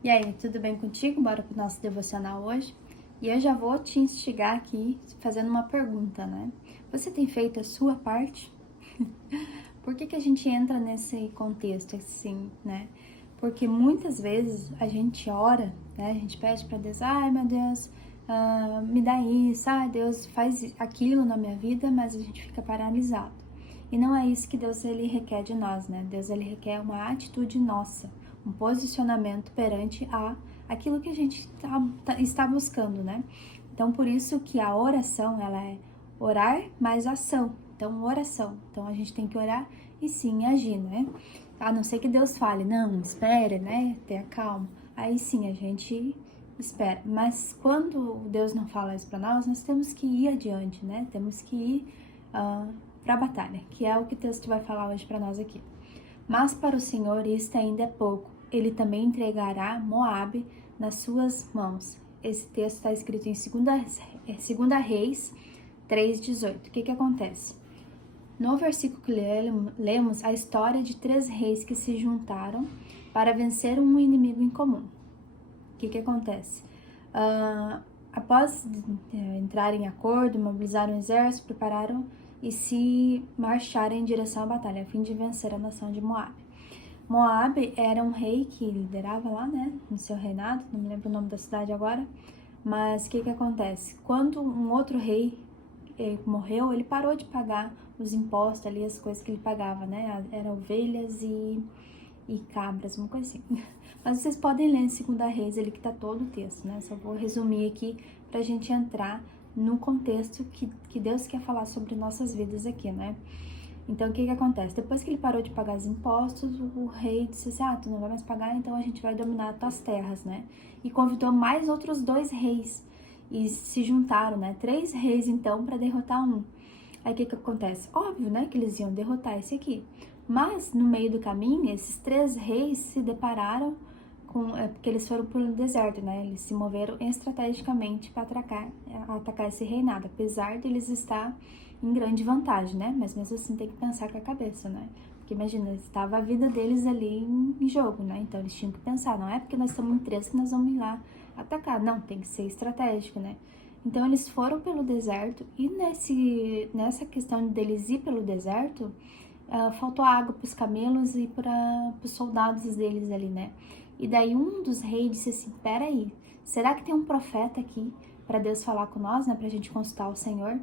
E aí, tudo bem contigo? Bora pro nosso devocional hoje? E eu já vou te instigar aqui fazendo uma pergunta, né? Você tem feito a sua parte? Por que a gente entra nesse contexto assim, né? Porque muitas vezes a gente ora, né? A gente pede para Deus, ai meu Deus, me dá isso, ai Deus faz aquilo na minha vida, mas a gente fica paralisado. E não é isso que Deus ele requer de nós, né? Deus ele requer uma atitude nossa, um posicionamento perante aquilo que a gente está buscando, né? Então por isso que a oração ela é orar mais ação. Então oração. Então a gente tem que orar e sim agir, né? A não ser que Deus fale, não, espere, né? Tenha calma. Aí sim a gente espera. Mas quando Deus não fala isso para nós temos que ir adiante, né? Temos que ir para a batalha, que é o que Deus vai falar hoje para nós aqui. Mas para o Senhor isto ainda é pouco. Ele também entregará Moabe nas suas mãos. Esse texto está escrito em 2 Reis 3,18. O que acontece? No versículo que lemos a história de 3 reis que se juntaram para vencer um inimigo em comum. O que acontece? Após entrar em acordo, mobilizaram o exército, prepararam e se marcharam em direção à batalha, a fim de vencer a nação de Moabe. Moabe era um rei que liderava lá, né, no seu reinado, não me lembro o nome da cidade agora, mas o que acontece? Quando um outro rei morreu, ele parou de pagar os impostos ali, as coisas que ele pagava, né, eram ovelhas e cabras, uma coisa assim. Mas vocês podem ler em 2 Reis ali que tá todo o texto, né? Só vou resumir aqui pra gente entrar no contexto que Deus quer falar sobre nossas vidas aqui, né? Então, o que acontece? Depois que ele parou de pagar os impostos, o rei disse assim, tu não vai mais pagar, então a gente vai dominar as tuas terras, né? E convidou mais outros 2 reis e se juntaram, né? 3 reis, então, para derrotar um. Aí, o que acontece? Óbvio, né, que eles iam derrotar esse aqui. Mas, no meio do caminho, esses 3 reis se depararam porque eles foram pelo deserto, né? Eles se moveram estrategicamente para atacar esse reinado, apesar de eles estar em grande vantagem, né? Mas mesmo assim tem que pensar com a cabeça, né? Porque imagina, estava a vida deles ali em jogo, né? Então eles tinham que pensar, não é porque nós estamos em 3 que nós vamos ir lá atacar, não, tem que ser estratégico, né? Então eles foram pelo deserto e nessa questão deles ir pelo deserto, faltou água para os camelos e para os soldados deles ali, né? E daí um dos reis disse assim, peraí, será que tem um profeta aqui para Deus falar com nós, né? Pra gente consultar o Senhor?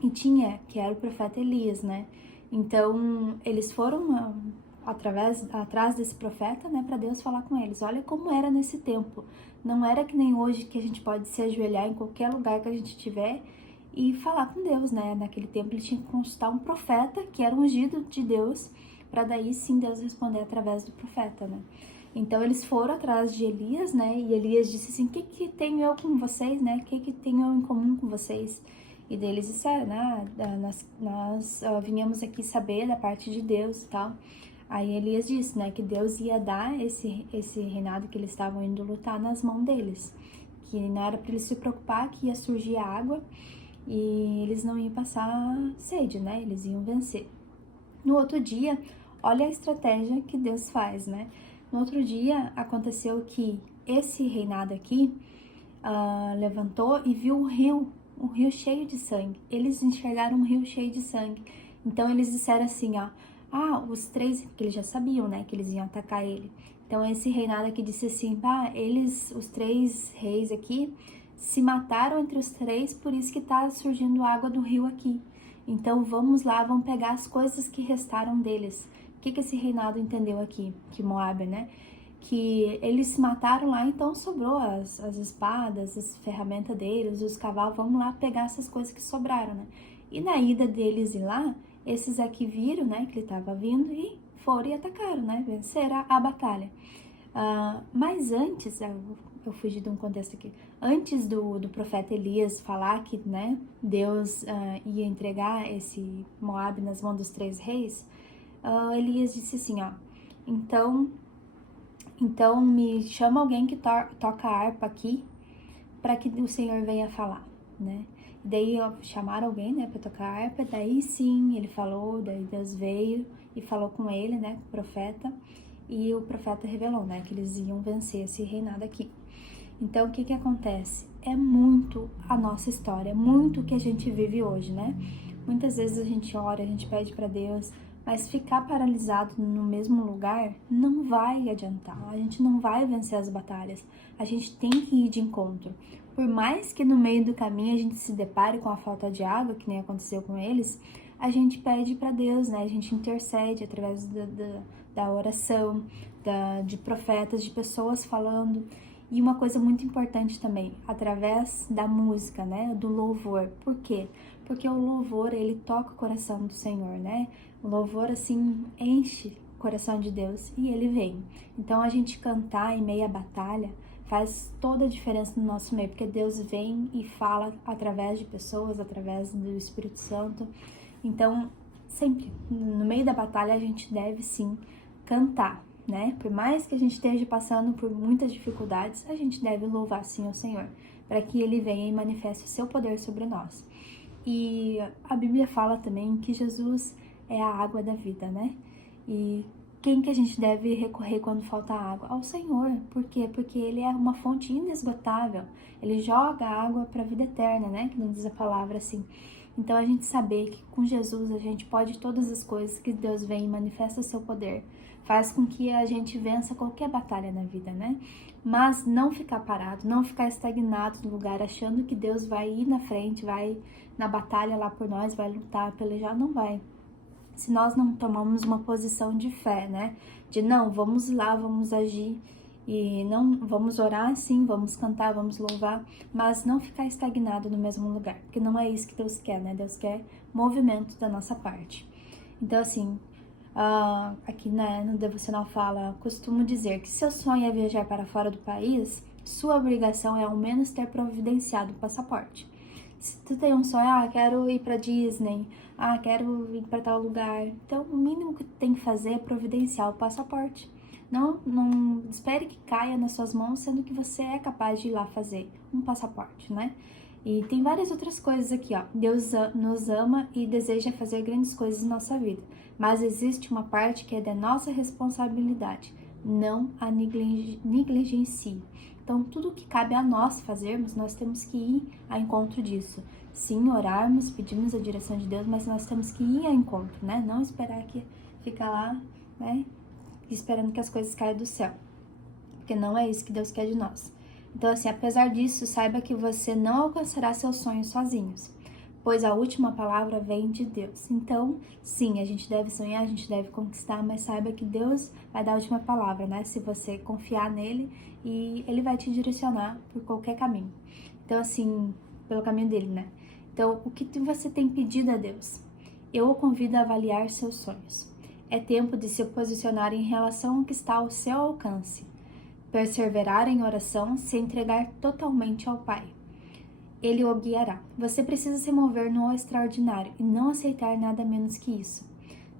E tinha, que era o profeta Elias, né? Então, eles foram atrás desse profeta, né, para Deus falar com eles. Olha como era nesse tempo. Não era que nem hoje que a gente pode se ajoelhar em qualquer lugar que a gente tiver e falar com Deus, né? Naquele tempo ele tinha que consultar um profeta que era ungido de Deus, para daí sim Deus responder através do profeta, né? Então eles foram atrás de Elias, né? E Elias disse assim: "O que tenho eu com vocês, né? O que tenho eu em comum com vocês?" E deles disseram, né? Nós vinhamos aqui saber da parte de Deus e tal. Aí Elias disse, né, que Deus ia dar esse reinado que eles estavam indo lutar nas mãos deles. Que não era para eles se preocupar que ia surgir água e eles não iam passar sede, né? Eles iam vencer. No outro dia, olha a estratégia que Deus faz, né? No outro dia, aconteceu que esse reinado aqui levantou e viu um rio cheio de sangue. Eles enxergaram um rio cheio de sangue. Então eles disseram assim, ó, os 3, que eles já sabiam, né, que eles iam atacar ele. Então esse reinado aqui disse assim, os 3 reis aqui se mataram entre os 3, por isso que tá surgindo água do rio aqui. Então vamos lá, vamos pegar as coisas que restaram deles. O que esse reinado entendeu aqui? Que Moabe, né? Que eles se mataram lá, então sobrou as espadas, as ferramentas deles, os cavalos, vamos lá pegar essas coisas que sobraram, né? E na ida deles ir lá, esses aqui viram, né, que ele estava vindo e foram e atacaram, né? Venceram a batalha. Mas antes, eu fugi de um contexto aqui, antes do profeta Elias falar que, né, Deus ia entregar esse Moabe nas mãos dos 3 reis, Elias disse assim, ó, então me chama alguém que toca a harpa aqui para que o Senhor venha falar, né? E daí chamaram alguém, né, para tocar a harpa, daí sim ele falou, daí Deus veio e falou com ele, né, com o profeta, e o profeta revelou, né, que eles iam vencer esse reinado aqui. Então, o que que acontece? É muito a nossa história, é muito o que a gente vive hoje, né? Muitas vezes a gente ora, a gente pede para Deus, mas ficar paralisado no mesmo lugar não vai adiantar, a gente não vai vencer as batalhas, a gente tem que ir de encontro. Por mais que no meio do caminho a gente se depare com a falta de água, que nem aconteceu com eles, a gente pede para Deus, né? A gente intercede através da oração, de profetas, de pessoas falando. E uma coisa muito importante também, através da música, né? Do louvor. Por quê? Porque o louvor, ele toca o coração do Senhor, né? O louvor, assim, enche o coração de Deus e ele vem. Então, a gente cantar em meio à batalha faz toda a diferença no nosso meio, porque Deus vem e fala através de pessoas, através do Espírito Santo. Então, sempre, no meio da batalha, a gente deve sim cantar, né? Por mais que a gente esteja passando por muitas dificuldades, a gente deve louvar sim o Senhor, para que Ele venha e manifeste o seu poder sobre nós. E a Bíblia fala também que Jesus é a água da vida, né? E quem que a gente deve recorrer quando falta água? Ao Senhor. Por quê? Porque Ele é uma fonte inesgotável. Ele joga água para a vida eterna, né? Que não diz a palavra assim. Então, a gente saber que com Jesus a gente pode todas as coisas, que Deus vem e manifesta o seu poder, faz com que a gente vença qualquer batalha na vida, né? Mas não ficar parado, não ficar estagnado no lugar, achando que Deus vai ir na frente, vai na batalha lá por nós, vai lutar, pelejar, não vai. Se nós não tomamos uma posição de fé, né? De não, vamos lá, vamos agir e não vamos orar, sim, vamos cantar, vamos louvar, mas não ficar estagnado no mesmo lugar, porque não é isso que Deus quer, né? Deus quer movimento da nossa parte. Então, assim, aqui, né, no devocional fala, costumo dizer que se seu sonho é viajar para fora do país, sua obrigação é ao menos ter providenciado o passaporte. Se tu tem um sonho, quero ir para Disney, quero ir para tal lugar, então o mínimo que tu tem que fazer é providenciar o passaporte. Não espere que caia nas suas mãos, sendo que você é capaz de ir lá fazer um passaporte, né? E tem várias outras coisas aqui, ó. Deus nos ama e deseja fazer grandes coisas em nossa vida, mas existe uma parte que é da nossa responsabilidade, não a negligencie. Então, tudo que cabe a nós fazermos, nós temos que ir ao encontro disso. Sim, orarmos, pedirmos a direção de Deus, mas nós temos que ir ao encontro, né? Não esperar que ficar lá, né? Esperando que as coisas caiam do céu. Porque não é isso que Deus quer de nós. Então, assim, apesar disso, saiba que você não alcançará seus sonhos sozinhos, pois a última palavra vem de Deus. Então, sim, a gente deve sonhar, a gente deve conquistar, mas saiba que Deus vai dar a última palavra, né? Se você confiar nele e ele vai te direcionar por qualquer caminho. Então, assim, pelo caminho dele, né? Então, o que você tem pedido a Deus? Eu o convido a avaliar seus sonhos. É tempo de se posicionar em relação ao que está ao seu alcance. Perseverar em oração, se entregar totalmente ao Pai. Ele o guiará. Você precisa se mover no extraordinário e não aceitar nada menos que isso.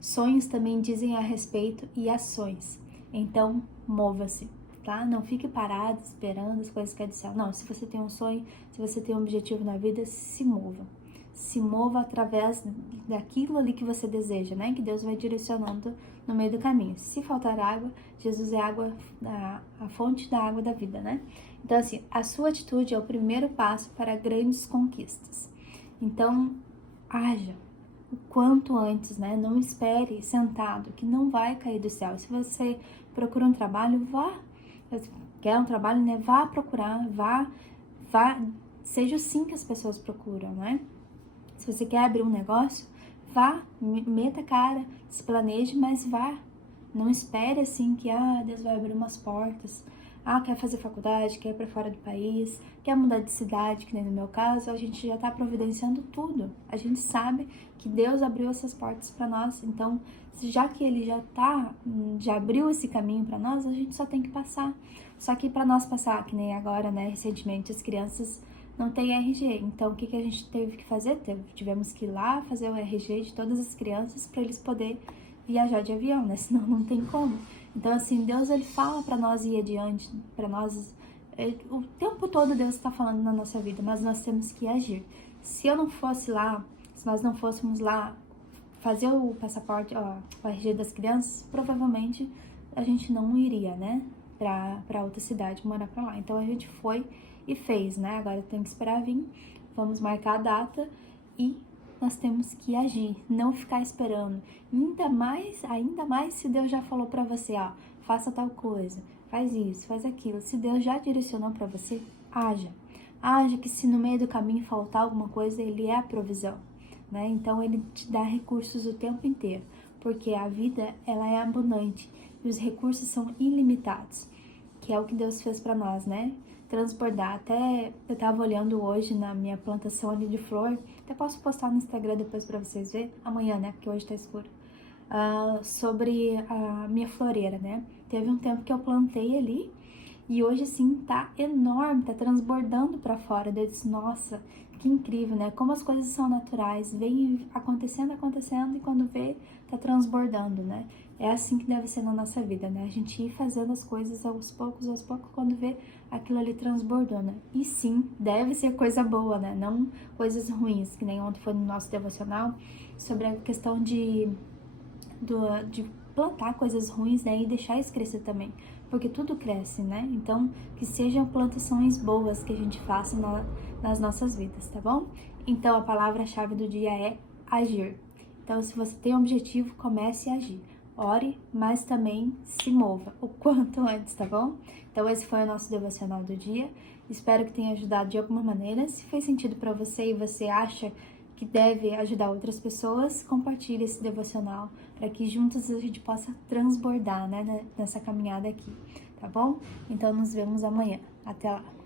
Sonhos também dizem a respeito e ações. Então, mova-se, tá? Não fique parado esperando as coisas caírem do céu. Não, se você tem um sonho, se você tem um objetivo na vida, se mova. Se mova através daquilo ali que você deseja, né? Que Deus vai direcionando no meio do caminho. Se faltar água, Jesus é a fonte da água da vida, né? Então, assim, a sua atitude é o primeiro passo para grandes conquistas. Então, haja o quanto antes, né? Não espere sentado, que não vai cair do céu. Se você procura um trabalho, vá. Quer um trabalho, né? Vá procurar, vá. Seja assim que as pessoas procuram, né? Se você quer abrir um negócio, vá, meta a cara, se planeje, mas vá. Não espere assim que, Deus vai abrir umas portas. Quer fazer faculdade, quer ir para fora do país, quer mudar de cidade, que nem no meu caso, a gente já está providenciando tudo. A gente sabe que Deus abriu essas portas para nós, então, já que Ele já abriu esse caminho para nós, a gente só tem que passar. Só que para nós passar, que nem agora, né, recentemente, as crianças não tem RG, então o que a gente teve que fazer? Tivemos que ir lá fazer o RG de todas as crianças para eles poderem viajar de avião, né? Senão não tem como. Então, assim, Deus, ele fala para nós ir adiante, para nós, o tempo todo Deus está falando na nossa vida, mas nós temos que agir. Se eu não fosse lá, se nós não fôssemos lá fazer o passaporte, o RG das crianças, provavelmente a gente não iria, né, pra outra cidade, morar pra lá. Então a gente foi e fez, né? Agora tem que esperar vir, vamos marcar a data e nós temos que agir, não ficar esperando. Ainda mais se Deus já falou pra você, ó, faça tal coisa, faz isso, faz aquilo. Se Deus já direcionou pra você, haja. Haja, que se no meio do caminho faltar alguma coisa, Ele é a provisão, né? Então Ele te dá recursos o tempo inteiro, porque a vida, ela é abundante e os recursos são ilimitados, que é o que Deus fez pra nós, né? Transbordar. Até eu tava olhando hoje na minha plantação ali de flor, até posso postar no Instagram depois pra vocês verem, amanhã, né? Porque hoje tá escuro. Sobre a minha floreira, né? Teve um tempo que eu plantei ali e hoje, assim, tá enorme, tá transbordando pra fora. Eu disse, nossa, que incrível, né? Como as coisas são naturais, vem acontecendo, e quando vê, tá transbordando, né? É assim que deve ser na nossa vida, né? A gente ir fazendo as coisas aos poucos, quando vê, aquilo ali transbordou, né? E sim, deve ser coisa boa, né? Não coisas ruins, que nem ontem foi no nosso devocional, sobre a questão de plantar coisas ruins, né, e deixar isso crescer também, porque tudo cresce, né? Então, que sejam plantações boas que a gente faça nas nossas vidas, tá bom? Então, a palavra-chave do dia é agir. Então, se você tem um objetivo, comece a agir. Ore, mas também se mova o quanto antes, tá bom? Então, esse foi o nosso devocional do dia. Espero que tenha ajudado de alguma maneira. Se fez sentido para você e você acha que deve ajudar outras pessoas, compartilhe esse devocional para que juntos a gente possa transbordar, né, nessa caminhada aqui, tá bom? Então nos vemos amanhã. Até lá!